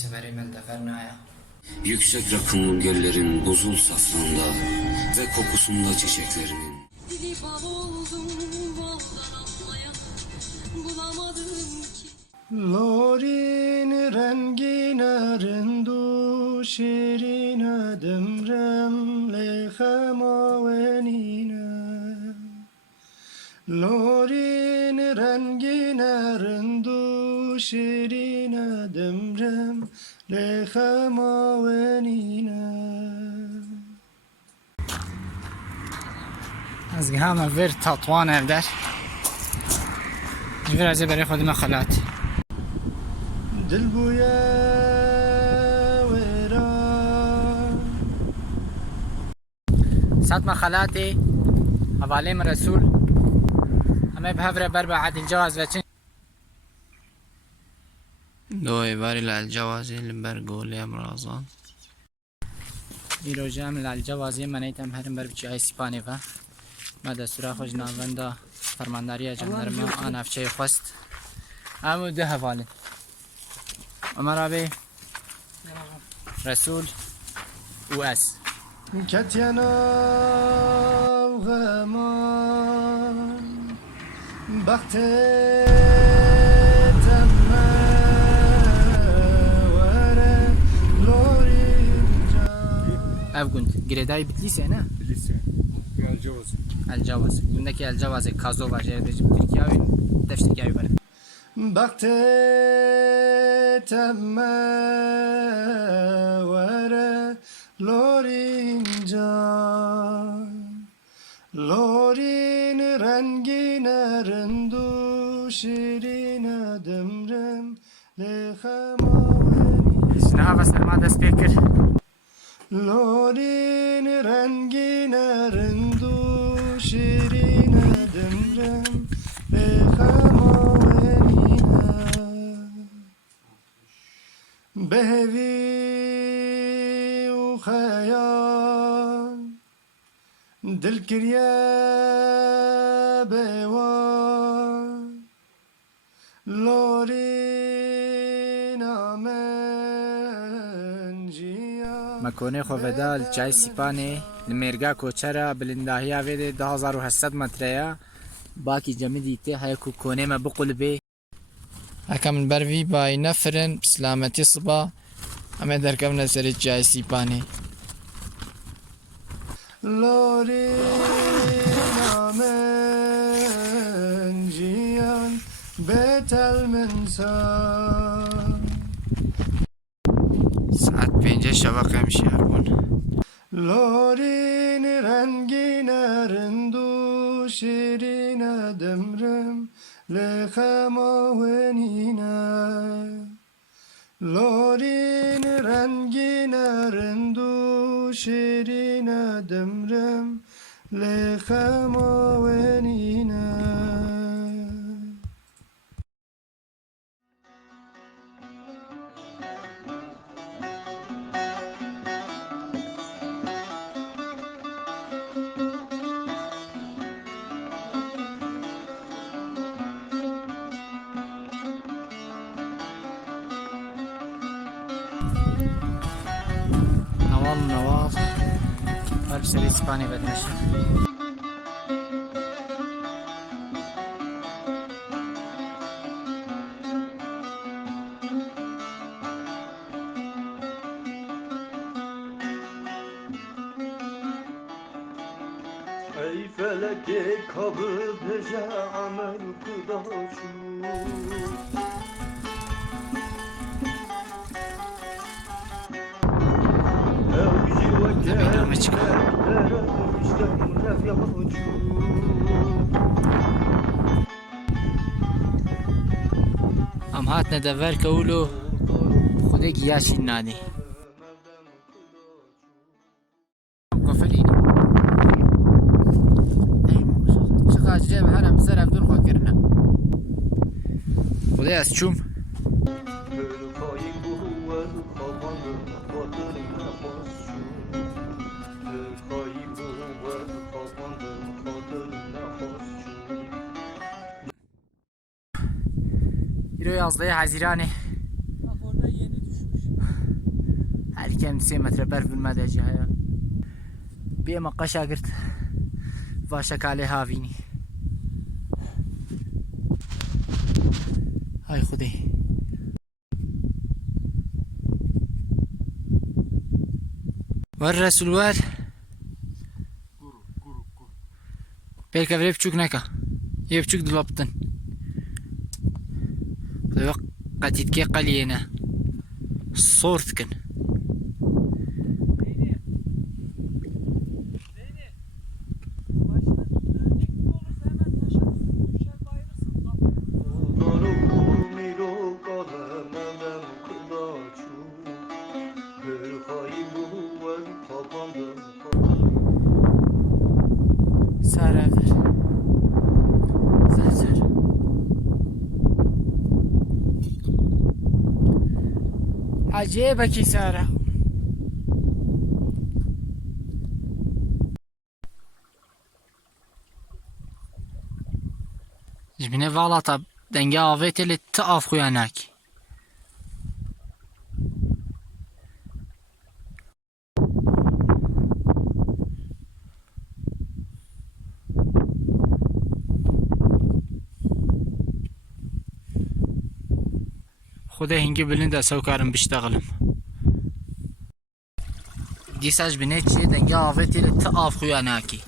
seferê me li defer naya. Yüksek rakımlı göllerin buzul saflığında ve kokusunda çiçeklerinin. Dili bal oldum baldan anlayan bulamadım ki. Lorin rengine rendu şirine demrem lehema venine. Lorin rengine rendu şirine demrem lehema venine. Ez gihame vir tatwan ev der. Vir ez ê berê xwe dime xelatê. Dil bûye wêra. Satma xelatê, hevalê min Resûl. Em ê bi hev re ber bi edîn cewaz veçin. Doyê warê li Elcewazê li ber golê em razan. Îrojê em li Elcewazê meneyt em herin ber bi çiyayê Sîpanê ve. Me destûra xwe ji navbenda fermandariya jandarma a navçeyê xwest. Em û du hevalin. Ömer abi, Resul û ez. Ketyana gheman Baktê temme were lorinca. Ev gund girêdayî Bitlisê ne? Bilise. Elcevaz. Elcewaz. Gundekî Elcewazê Kazova jê dicim Tirkiye wê deştekî ew bere. Baktê temme were lorinca. Lorin rengine rendu şirine demrem lehema veni. Sinaha ve serma dest pê kir. Lorin rengine rendu şirine demrem lehema venine. Behevi u khayal dil kiriye bewan Lorin amen jiyan. Mekonê xwe veda li çiyayê Sîpanê li mêrga koçera bilindahiya vê de 2700 metreya bakî cemî dîtê heye ku konê me biqulibê. Hekem li ber vî bayî nefirin silametî siba em ê derkevin serê çiyayê Sîpanê. Lorin amen jiyan betel mensan. Saet 5 şevaq em şiar bûn. Lorin rengine rendu şirine demrem lehema venine. Lorin rengine rendu şirine demrem lehema venine. Naval naval. Ber bi serê Sîpanê vedmeşin. Ey feleke kabı beje amel kudaşu. Demeyname çıkar. Em hatine dever kewûlo xwedê giyaşîn nanê. Gofelîn. Çiqa cem herem ser ev dur xwe kirine. Xwedê ez çûm. İro yazlıya Haziran'e. Bak orada yeni düşmüş. كان 3 متر برف بالمدى جاية بيما قشا قرت واشك عليها فيني هاي خذي ورس الوار بيرك افري بچوك نكا يبچوك دلابتن قتيت كي قلينا صورتكن عجيبك سارة جبنا فالا طب دنگا آویت اللي تقف خويا ناكي خدا هنگی بلند اسو کارم بشتغلم دیساج بنه چیه دنگه آویتی لتقاف خویا ناکی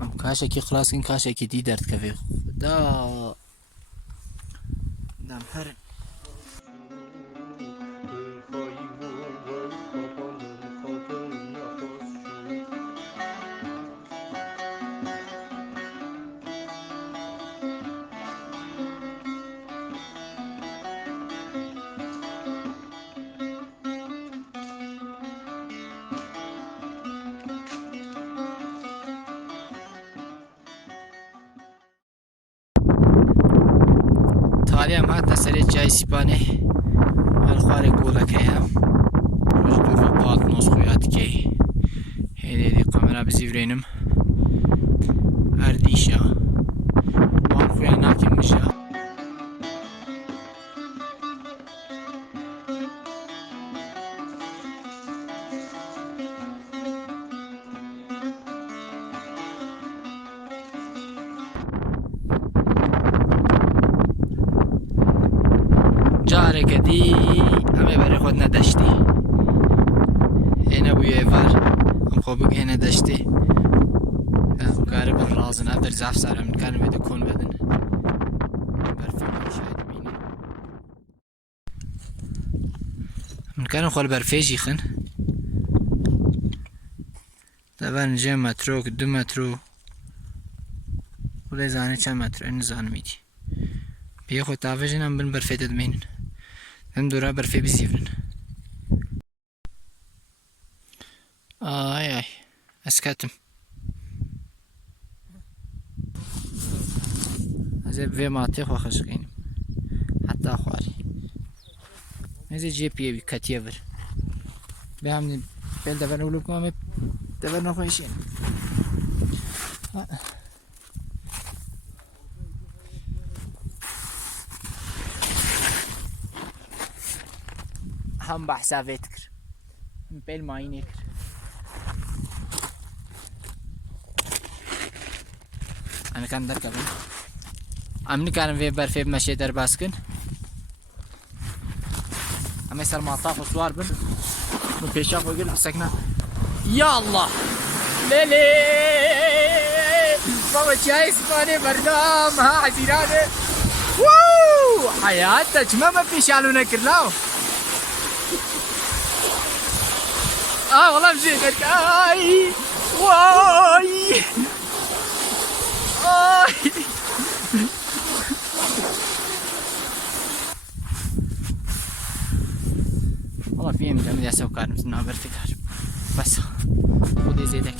ام کاشه کی خلاص کن کاشه کی دی درد کفی خدا دم هر تالیم هات سری چای سیپانه الخواري قولك هيا رجدور وباط نص خويات كي هيدي قمرة بزيفرينم أرديشة وان خويا ناكي مشا جارك دي أمي بري خودنا دشتي هنا بويه فار أم خوبك هنا دشتي قارب الرازن أبدر زعف سارة من كان بده كون بدن برفي شايد بينا من كان خول برفيجي خن طبعا جي مترو 2 مترو ولا زاني چند مترو إن زان ميدي بيخو تافجن أم بن برفي تدمين هم دورا برفي بزيفرن آي أسكتم أزيب في ماتي خو خشقين حتى أخواري نزي جي بي كاتيفر بهم بل دفن أولوكم أمي دفن أخويشين هم بحسابي تكر هم بيل مايني كر أنا كان دركبن أمني كان في برفي بمشي در باسكن أما يصير معطاف وصوار بن من بيشاف ويقول بسكنة يا الله ليلي بابا شاي سيباني برنام ها عزيراني ووو حياتك ما في شالونا كرلاو والله مشيت هيك اي واي اي والله في من بدي اسوي كار مثل ما برتكار بس ودي زيدك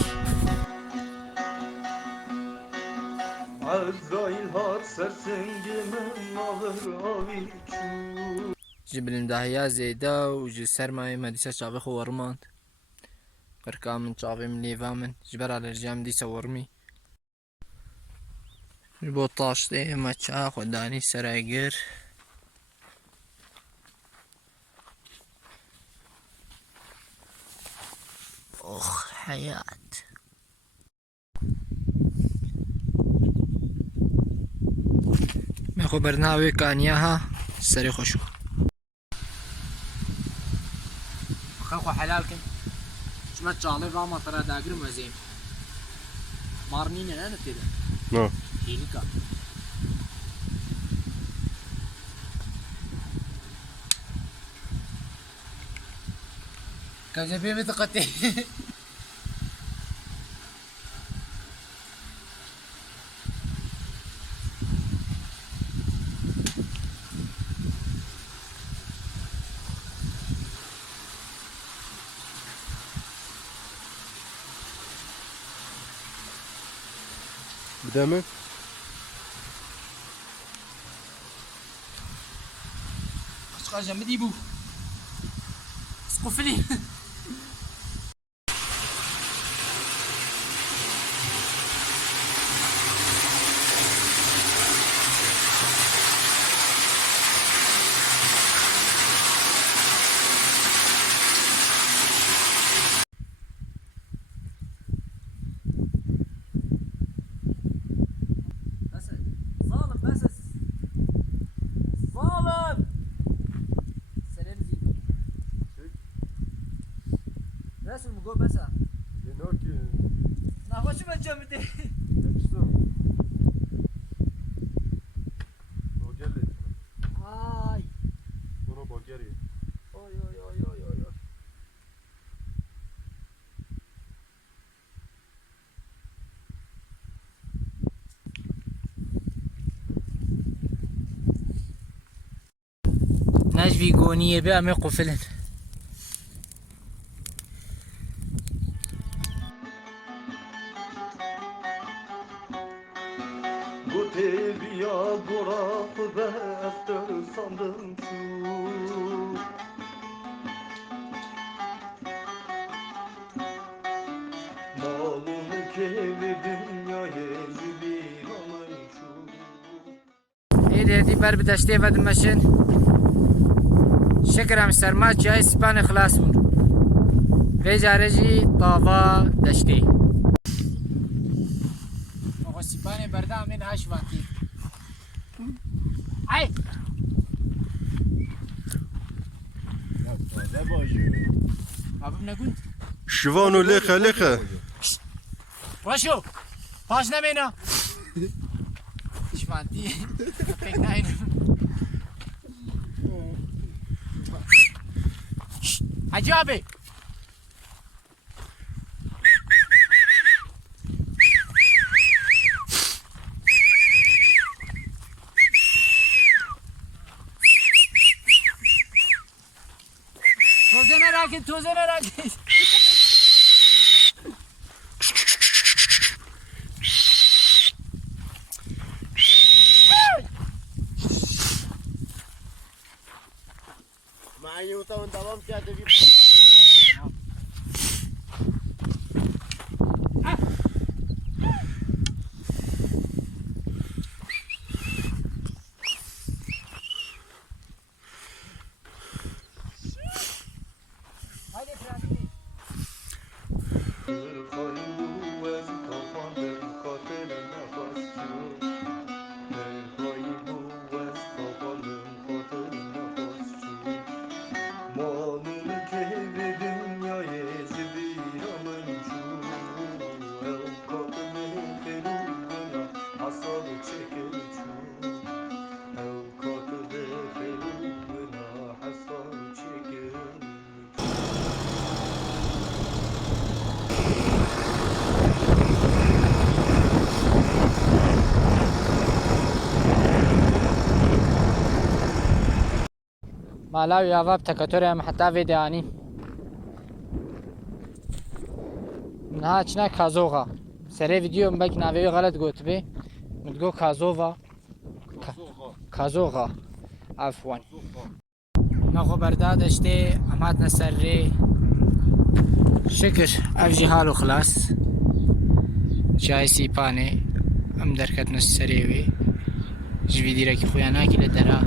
Azrail har sersengimem alır aviçu جبل داهيا زيدا وجي سرماي ما ديسا شافي خو ورمان قرقا من شافي من ليفا من جبر على الرجام ديسا ورمي البوطاش دي ما تشا خداني سرايقر حياة. مخو برناوي كانياها سري خوشو خلقو حلال كن شما تشالي راما ترى داقر مزين مارنين انا كده نعم هيلكا كجبي بتقتي بدمك خاجة مديبو سقفلي ظالم بس ظالم سلامزي رسم جو بس هناك نخوش من جمده يكسر بوجلد هاي bunu bogeri oy oy oy oy oy oy نجفي قونية بقى ما قفلن bedewiya gorak ve efter sandım şu malını kevi dünyaya bir alın şu هيدي هدي بر بدشتي ود مشن شكرا سرما جاي سيپانê خلاص بون في جارجي طاوا دشتي او سيپانê بردا من هاش واتي اي ne boju ابم نگوند şivanu lexe lexe واشو باش نمينا شمانتي pek nayn Hacı abi. Toze merak et, toze merak et. معنی اون دوام کرده بی مالاوی آوا بتکتوری هم حتی ویده آنی منها چنه کازوغا سری ویدیو بک ناوی غلط گوت بی مدگو کازوغا کازوغا عفوان نخو برداد اشتی امات نسر ری شکر افجی حالو خلاص چای سیپانه ام درکت نسری وی جوی دیره که خویانا که لدرا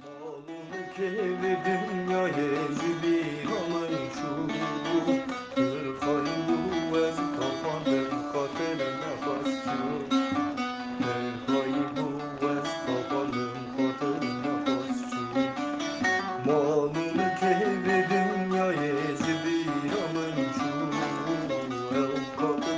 malını kevi dünyaya bir Evkadı